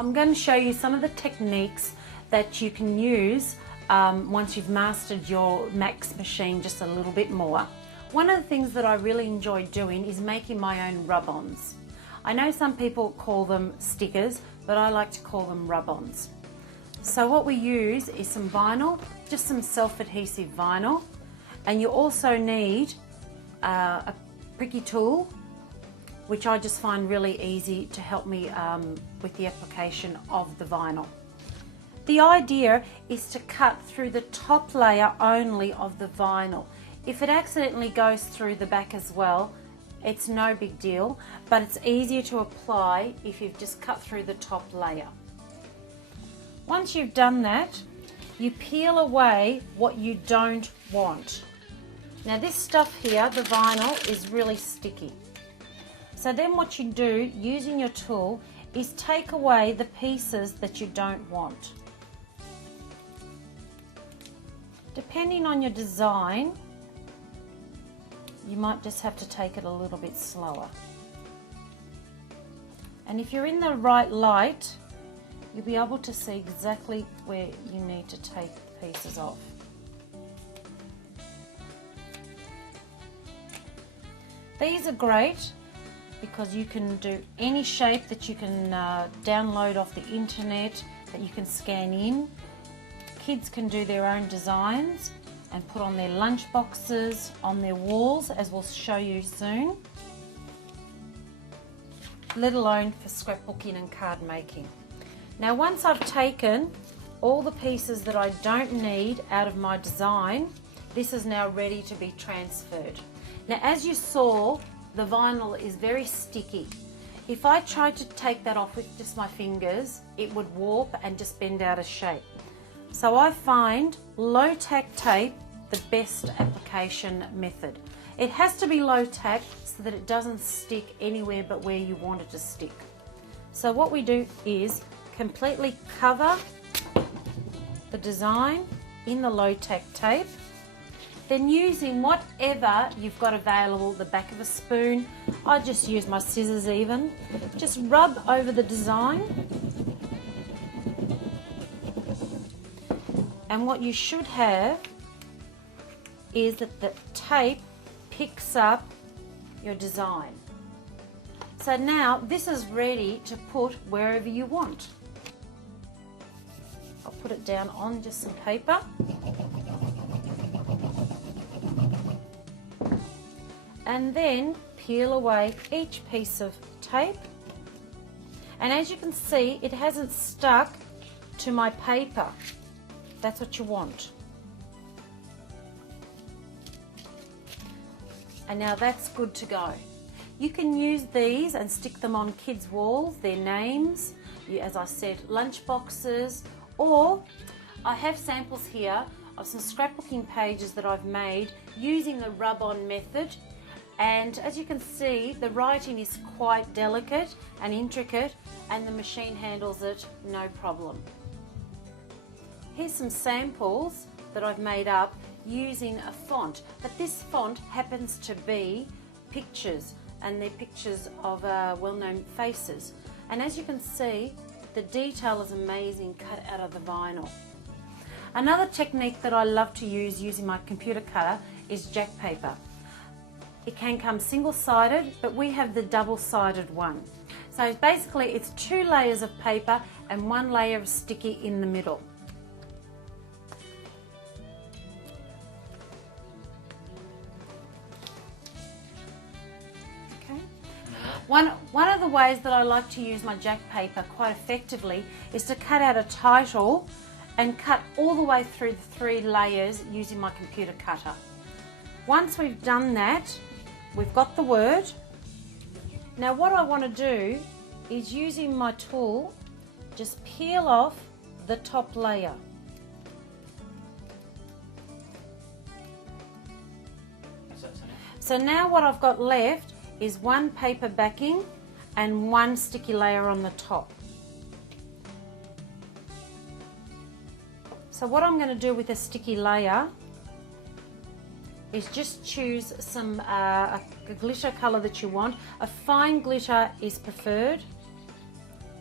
I'm going to show you some of the techniques that you can use once you've mastered your MAXX machine just a little bit more. One of the things that I really enjoy doing is making my own rub-ons. I know some people call them stickers, but I like to call them rub-ons. So what we use is some vinyl, just some self-adhesive vinyl, and you also need a pricky tool, which I just find really easy to help me with the application of the vinyl. The idea is to cut through the top layer only of the vinyl. If it accidentally goes through the back as well, it's no big deal, but it's easier to apply if you've just cut through the top layer. Once you've done that, you peel away what you don't want. Now this stuff here, the vinyl, is really sticky. So then what you do, using your tool, is take away the pieces that you don't want. Depending on your design, you might just have to take it a little bit slower. And if you're in the right light, you'll be able to see exactly where you need to take the pieces off. These are great because you can do any shape that you can download off the internet, that you can scan in. Kids can do their own designs and put on their lunch boxes, on their walls, as we'll show you soon, let alone for scrapbooking and card making. Now once I've taken all the pieces that I don't need out of my design, this is now ready to be transferred. Now as you saw, the vinyl is very sticky. If I tried to take that off with just my fingers, it would warp and just bend out of shape. So I find low tack tape the best application method. It has to be low tack so that it doesn't stick anywhere but where you want it to stick. So what we do is completely cover the design in the low tack tape. Then using whatever you've got available, the back of a spoon, I just use my scissors even, just rub over the design. And what you should have is that the tape picks up your design. So now this is ready to put wherever you want. I'll put it down on just some paper. And then peel away each piece of tape. And as you can see, it hasn't stuck to my paper. That's what you want. And now that's good to go. You can use these and stick them on kids' walls, their names, as I said, lunch boxes, or I have samples here of some scrapbooking pages that I've made using the rub-on method. And as you can see, the writing is quite delicate and intricate, and the machine handles it no problem. Here's some samples that I've made up using a font, but this font happens to be pictures, and they're pictures of well-known faces. And as you can see, the detail is amazing cut out of the vinyl. Another technique that I love to use using my computer cutter is jack paper. It can come single-sided, but we have the double-sided one. So basically it's 2 layers of paper and 1 layer of sticky in the middle. Okay. One of the ways that I like to use my jack paper quite effectively is to cut out a title and cut all the way through the 3 layers using my computer cutter. Once we've done that, we've got the word. Now what I want to do is, using my tool, just peel off the top layer. So now what I've got left is 1 paper backing and 1 sticky layer on the top. So what I'm going to do with a sticky layer is just choose some a glitter colour that you want. A fine glitter is preferred.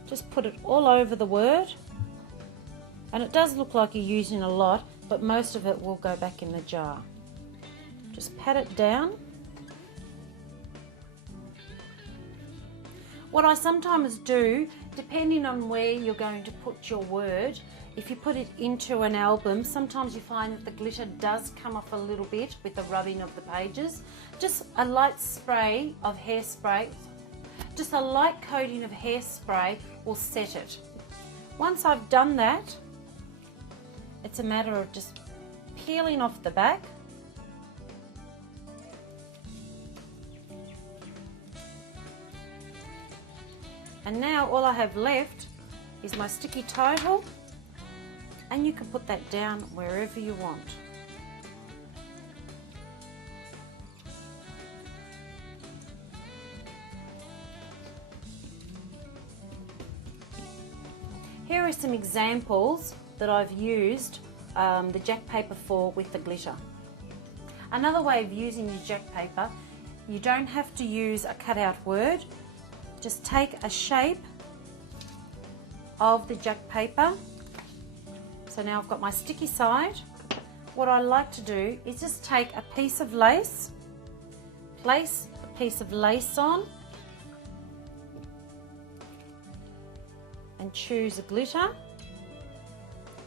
Just put it all over the word. And it does look like you're using a lot, but most of it will go back in the jar. Just pat it down. What I sometimes do, depending on where you're going to put your word, if you put it into an album, sometimes you find that the glitter does come off a little bit with the rubbing of the pages. Just a light spray of hairspray, just a light coating of hairspray will set it. Once I've done that, it's a matter of just peeling off the back. And now all I have left is my sticky title, and you can put that down wherever you want. Here are some examples that I've used the jack paper for with the glitter. Another way of using your jack paper, you don't have to use a cutout word. Just take a shape of the jack paper. So now I've got my sticky side. What I like to do is just take a piece of lace, place a piece of lace on, and choose a glitter.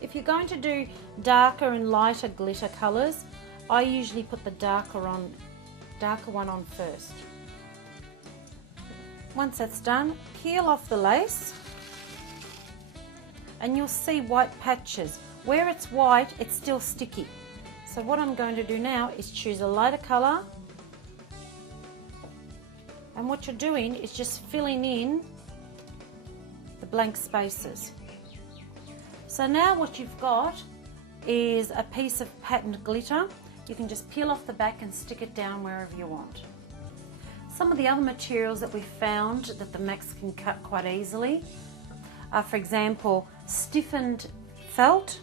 If you're going to do darker and lighter glitter colours, I usually put the darker one on first. Once that's done, peel off the lace and you'll see white patches. Where it's white, it's still sticky. So what I'm going to do now is choose a lighter colour, and what you're doing is just filling in the blank spaces. So now what you've got is a piece of patterned glitter. You can just peel off the back and stick it down wherever you want. Some of the other materials that we found that the MAXX can cut quite easily are, for example, stiffened felt.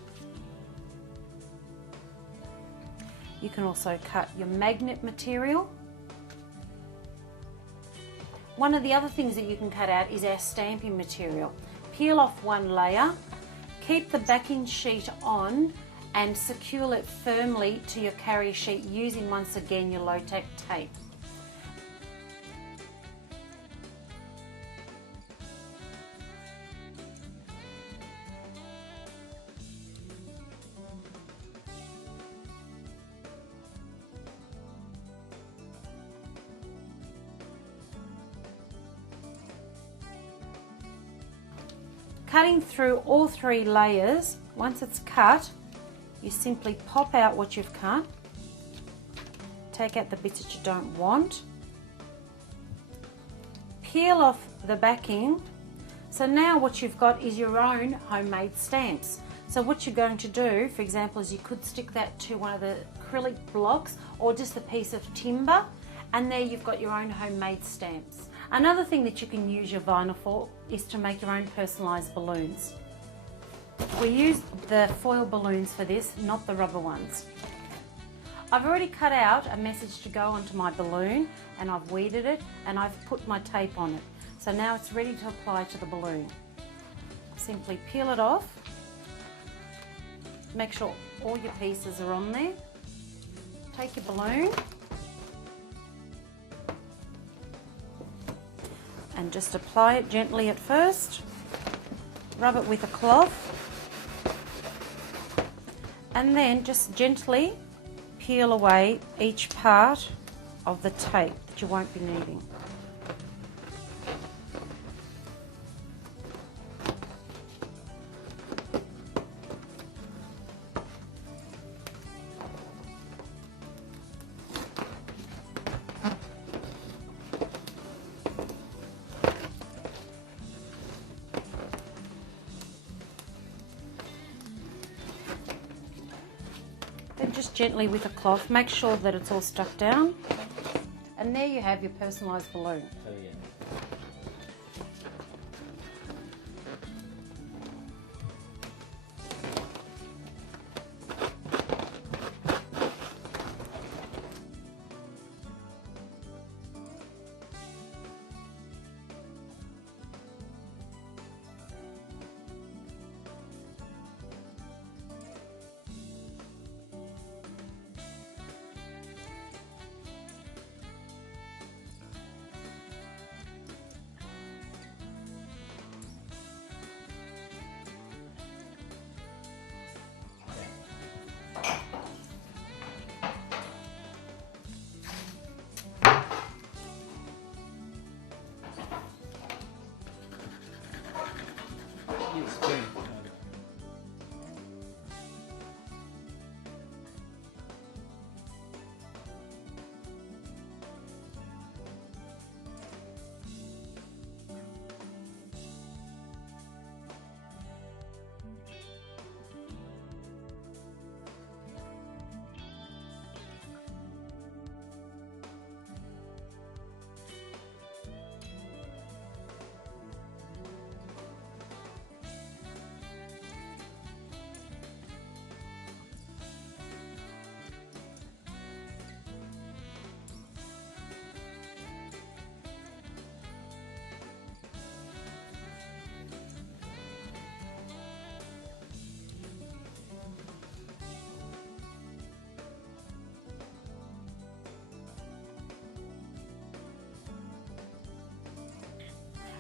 You can also cut your magnet material. One of the other things that you can cut out is our stamping material. Peel off one layer, keep the backing sheet on and secure it firmly to your carrier sheet using once again your low-tack tape. Cutting through all three layers, once it's cut, you simply pop out what you've cut, take out the bits that you don't want, peel off the backing. So now what you've got is your own homemade stamps. So what you're going to do, for example, is you could stick that to one of the acrylic blocks or just a piece of timber, and there you've got your own homemade stamps. Another thing that you can use your vinyl for is to make your own personalised balloons. We use the foil balloons for this, not the rubber ones. I've already cut out a message to go onto my balloon, and I've weeded it and I've put my tape on it. So now it's ready to apply to the balloon. Simply peel it off. Make sure all your pieces are on there. Take your balloon and just apply it gently at first. Rub it with a cloth and then just gently peel away each part of the tape that you won't be needing. Then just gently with a cloth, make sure that it's all stuck down. And there you have your personalised balloon. Oh, yeah.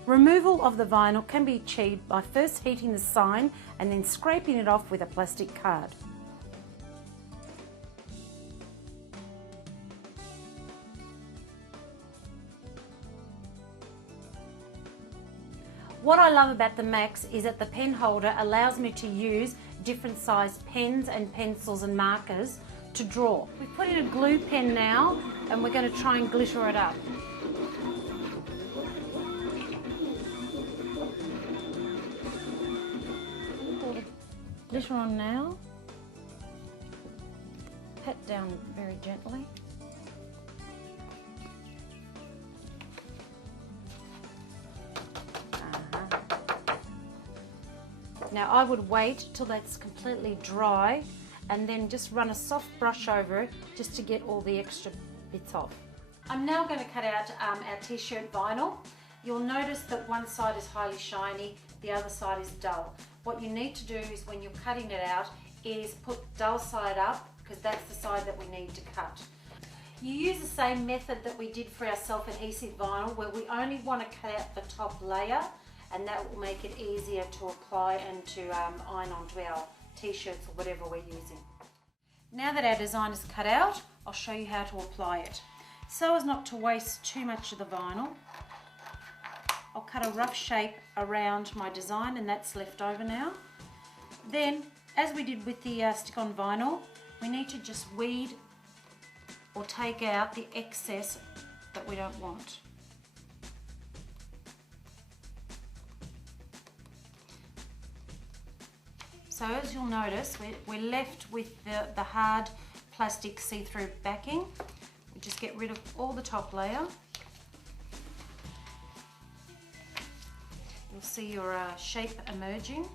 Removal of the vinyl can be achieved by first heating the sign and then scraping it off with a plastic card. What I love about the MAXX is that the pen holder allows me to use different sized pens and pencils and markers to draw. We put in a glue pen now and we're going to try and glitter it up. Glitter on now. Pat down very gently. Now I would wait till that's completely dry and then just run a soft brush over it just to get all the extra bits off. I'm now going to cut out our t-shirt vinyl. You'll notice that one side is highly shiny, the other side is dull. What you need to do is when you're cutting it out is put dull side up because that's the side that we need to cut. You use the same method that we did for our self-adhesive vinyl where we only want to cut out the top layer, and that will make it easier to apply and to iron onto our t-shirts or whatever we're using. Now that our design is cut out, I'll show you how to apply it. So as not to waste too much of the vinyl, I'll cut a rough shape around my design and that's left over now. Then, as we did with the stick-on vinyl, we need to just weed or take out the excess that we don't want. So as you'll notice, we're left with the hard plastic see-through backing. We just get rid of all the top layer. You'll see your shape emerging.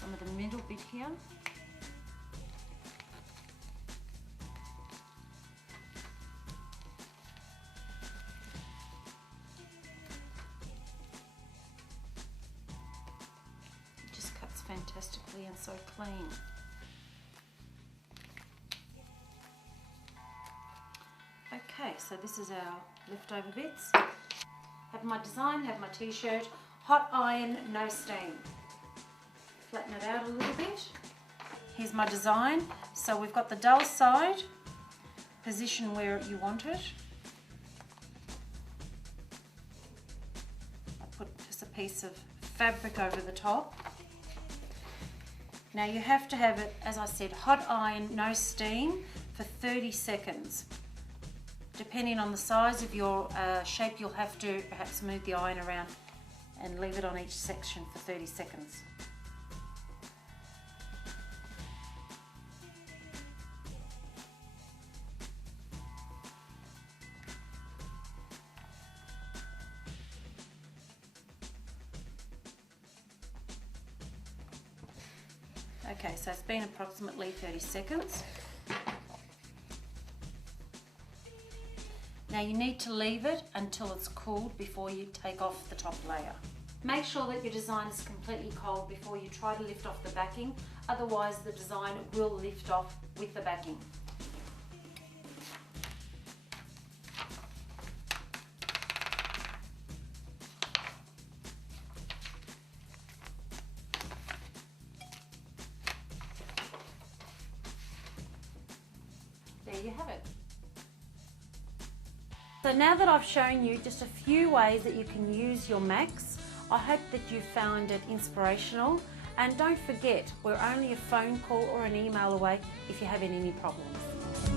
Some of the middle bit here. Fantastically and so clean. Okay, so this is our leftover bits. Have my design, have my t-shirt, hot iron, no steam. Flatten it out a little bit. Here's my design. So we've got the dull side, position where you want it. I put just a piece of fabric over the top. Now you have to have it, as I said, hot iron, no steam, for 30 seconds. Depending on the size of your shape, you'll have to perhaps move the iron around and leave it on each section for 30 seconds. Okay, so it's been approximately 30 seconds. Now you need to leave it until it's cooled before you take off the top layer. Make sure that your design is completely cold before you try to lift off the backing, otherwise the design will lift off with the backing. There you have it. So now that I've shown you just a few ways that you can use your MAXX, I hope that you found it inspirational, and don't forget, we're only a phone call or an email away if you have any problems.